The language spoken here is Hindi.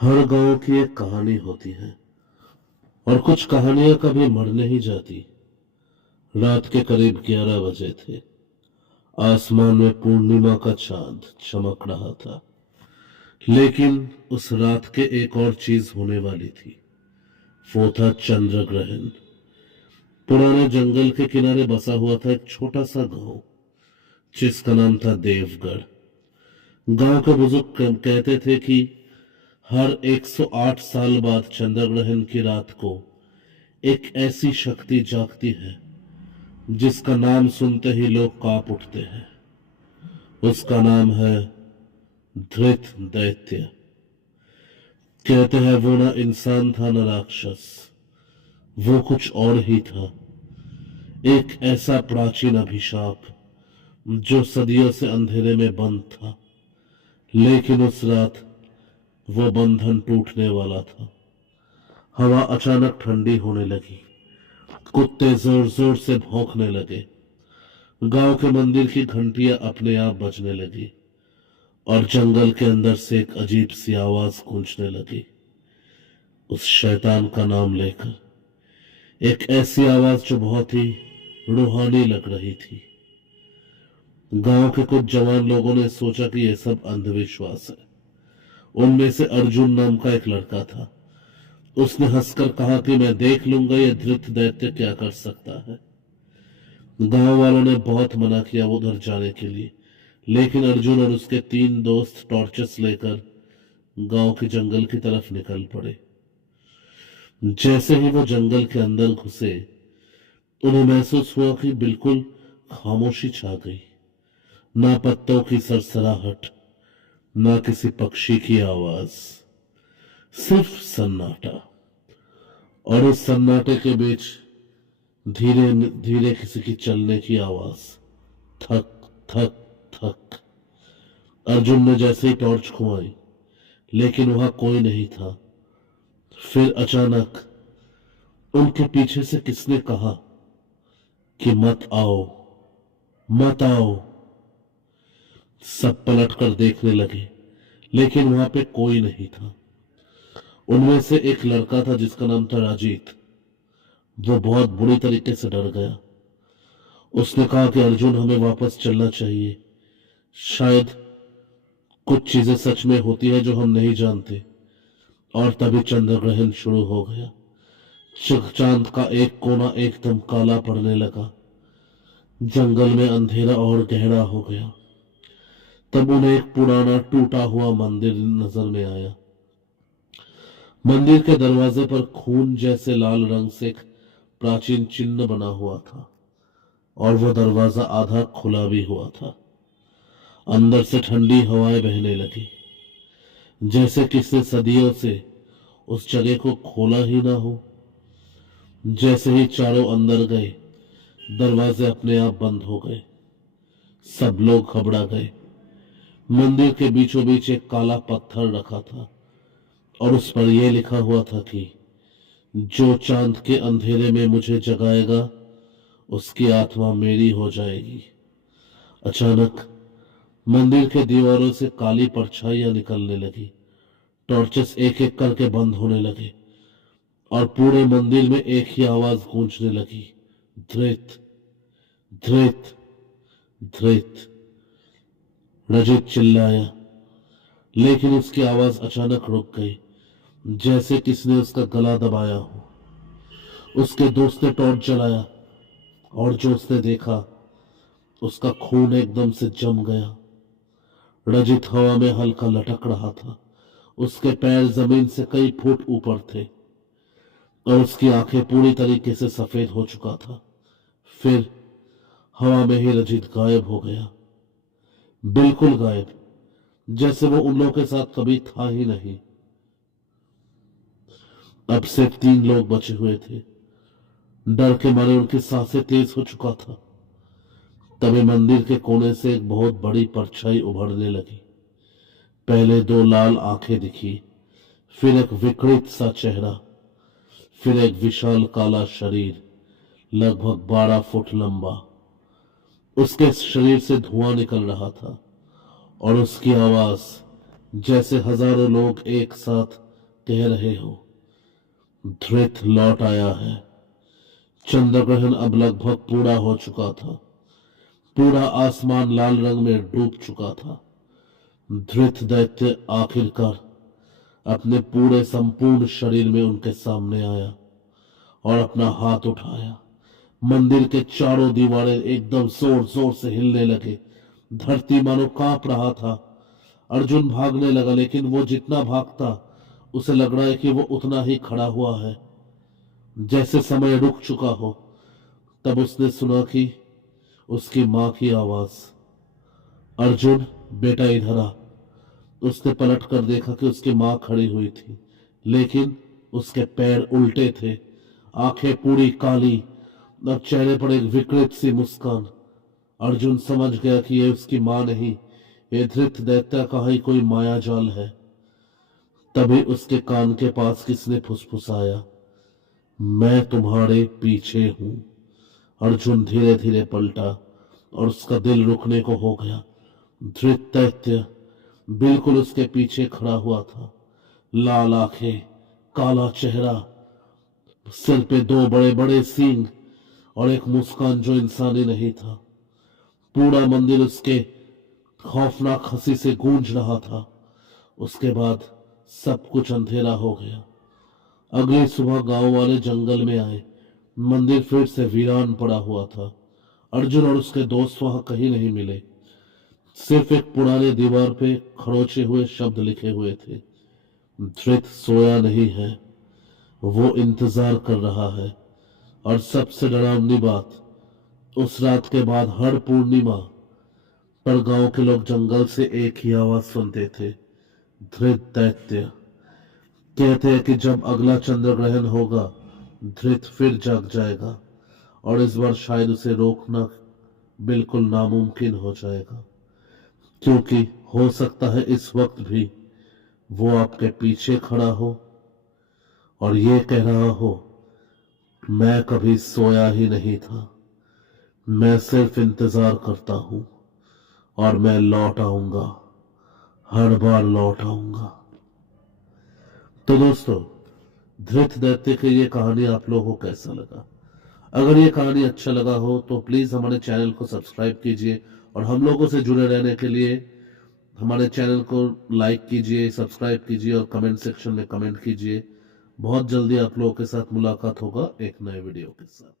हर गांव की एक कहानी होती है और कुछ कहानियां कभी मर नहीं जाती। रात के करीब 11 बजे थे। आसमान में पूर्णिमा का चांद चमक रहा था, लेकिन उस रात के एक और चीज होने वाली थी। वो था चंद्र ग्रहण। पुराने जंगल के किनारे बसा हुआ था एक छोटा सा गांव, जिसका नाम था देवगढ़। गांव के बुजुर्ग कहते थे कि हर 108 साल बाद चंद्र ग्रहण की रात को एक ऐसी शक्ति जागती है जिसका नाम सुनते ही लोग कांप उठते हैं। उसका नाम है धृत दैत्य। कहते हैं वो ना इंसान था न राक्षस, वो कुछ और ही था। एक ऐसा प्राचीन अभिशाप जो सदियों से अंधेरे में बंद था, लेकिन उस रात वो बंधन टूटने वाला था। हवा अचानक ठंडी होने लगी, कुत्ते जोर जोर से भौंकने लगे, गांव के मंदिर की घंटियां अपने आप बजने लगी और जंगल के अंदर से एक अजीब सी आवाज गूंजने लगी, उस शैतान का नाम लेकर। एक ऐसी आवाज जो बहुत ही रूहानी लग रही थी। गांव के कुछ जवान लोगों ने सोचा कि यह सब अंधविश्वास है। उनमें से अर्जुन नाम का एक लड़का था। उसने हंसकर कहा कि मैं देख लूंगा यह धृत दैत्य क्या कर सकता है। गांव वालों ने बहुत मना किया उधर जाने के लिए, लेकिन अर्जुन और उसके 3 दोस्त टॉर्चेस लेकर गांव के जंगल की तरफ निकल पड़े। जैसे ही वो जंगल के अंदर घुसे, उन्हें महसूस हुआ कि बिल्कुल खामोशी छा गई। ना पत्तों की सरसराहट, ना किसी पक्षी की आवाज, सिर्फ सन्नाटा। और उस सन्नाटे के बीच धीरे धीरे किसी की चलने की आवाज, थक थक थक। अर्जुन ने जैसे ही टॉर्च घुमाई, लेकिन वहां कोई नहीं था। फिर अचानक उनके पीछे से किसने कहा कि मत आओ, मत आओ। सब पलट कर देखने लगे, लेकिन वहां पे कोई नहीं था। उनमें से एक लड़का था जिसका नाम था राजीत। वो बहुत बुरी तरीके से डर गया। उसने कहा कि अर्जुन हमें वापस चलना चाहिए। शायद कुछ चीजें सच में होती है जो हम नहीं जानते। और तभी चंद्र ग्रहण शुरू हो गया। चांद का एक कोना एकदम काला पड़ने लगा। जंगल में अंधेरा और गहरा हो गया। तब उन्हें एक पुराना टूटा हुआ मंदिर नजर में आया। मंदिर के दरवाजे पर खून जैसे लाल रंग से एक प्राचीन चिन्ह बना हुआ था और वो दरवाजा आधा खुला भी हुआ था। अंदर से ठंडी हवाएं बहने लगी, जैसे किसी सदियों से उस जगह को खोला ही ना हो। जैसे ही चारों अंदर गए, दरवाजे अपने आप बंद हो गए। सब लोग घबरा गए। मंदिर के बीचों बीच एक काला पत्थर रखा था और उस पर यह लिखा हुआ था कि जो चांद के अंधेरे में मुझे जगाएगा, उसकी आत्मा मेरी हो जाएगी। अचानक मंदिर के दीवारों से काली परछाइयां निकलने लगी। टॉर्चेस एक एक करके बंद होने लगे और पूरे मंदिर में एक ही आवाज गूंजने लगी, धृत धृत धृत। रजित चिल्लाया, लेकिन उसकी आवाज अचानक रुक गई, जैसे किसने उसका गला दबाया हो। उसके दोस्त ने टॉर्च जलाया और जो उसने देखा, उसका खून एकदम से जम गया। रजित हवा में हल्का लटक रहा था। उसके पैर जमीन से कई फुट ऊपर थे और उसकी आंखें पूरी तरीके से सफेद हो चुका था। फिर हवा में ही रजित गायब हो गया, बिल्कुल गायब, जैसे वो उन लोगों के साथ कभी था ही नहीं। अब सिर्फ 3 लोग बचे हुए थे। डर के मारे उनकी सांसें तेज हो चुका था। तभी मंदिर के कोने से एक बहुत बड़ी परछाई उभरने लगी। पहले 2 लाल आंखें दिखी, फिर एक विकृत सा चेहरा, फिर एक विशाल काला शरीर, लगभग 12 फुट लंबा। उसके शरीर से धुआं निकल रहा था और उसकी आवाज जैसे हजारों लोग एक साथ कह रहे हो। धृत लौट आया है। चंद्र ग्रहण अब लगभग पूरा हो चुका था। पूरा आसमान लाल रंग में डूब चुका था। धृत दैत्य आखिरकार अपने पूरे संपूर्ण शरीर में उनके सामने आया और अपना हाथ उठाया। मंदिर के चारों दीवारें एकदम जोर जोर से हिलने लगे। धरती मानो कांप रहा था। अर्जुन भागने लगा, लेकिन वो जितना भागता उसे लग रहा है कि वो उतना ही खड़ा हुआ है, जैसे समय रुक चुका हो। तब उसने सुना कि उसकी मां की आवाज, अर्जुन बेटा इधर आ। उसने पलट कर देखा कि उसकी मां खड़ी हुई थी, लेकिन उसके पैर उल्टे थे, आंखें पूरी काली और चेहरे पर एक विकृत सी मुस्कान। अर्जुन समझ गया कि यह उसकी मां नहीं, ये धृत दैत्य का ही कोई माया जाल है। तभी उसके कान के पास किसने फुसफुसाया, मैं तुम्हारे पीछे हूं। अर्जुन धीरे धीरे पलटा और उसका दिल रुकने को हो गया। धृत दैत्य बिल्कुल उसके पीछे खड़ा हुआ था। लाल आंखें, काला चेहरा, सिर पे दो बड़े बड़े सींग और एक मुस्कान जो इंसानी नहीं था। पूरा मंदिर उसके खौफनाक हंसी से गूंज रहा था। उसके बाद सब कुछ अंधेरा हो गया। अगली सुबह गांव वाले जंगल में आए। मंदिर फिर से वीरान पड़ा हुआ था। अर्जुन और उसके दोस्त वहां कहीं नहीं मिले। सिर्फ एक पुराने दीवार पे खरोचे हुए शब्द लिखे हुए थे, धृत सोया नहीं है, वो इंतजार कर रहा है। और सबसे डरावनी बात, उस रात के बाद हर पूर्णिमा पर गांव के लोग जंगल से एक ही आवाज सुनते थे, धृत दैत्य। कहते हैं कि जब अगला चंद्र ग्रहण होगा, धृत फिर जाग जाएगा और इस बार शायद उसे रोकना बिल्कुल नामुमकिन हो जाएगा, क्योंकि हो सकता है इस वक्त भी वो आपके पीछे खड़ा हो और ये कह रहा हो, मैं कभी सोया ही नहीं था, मैं सिर्फ इंतजार करता हूं और मैं लौट आऊंगा, हर बार लौट आऊंगा। तो दोस्तों, धृत दैत्य की ये कहानी आप लोगों को कैसा लगा? अगर ये कहानी अच्छा लगा हो तो प्लीज हमारे चैनल को सब्सक्राइब कीजिए और हम लोगों से जुड़े रहने के लिए हमारे चैनल को लाइक कीजिए, सब्सक्राइब कीजिए और कमेंट सेक्शन में कमेंट कीजिए। बहुत जल्दी आप लोगों के साथ मुलाकात होगा एक नए वीडियो के साथ।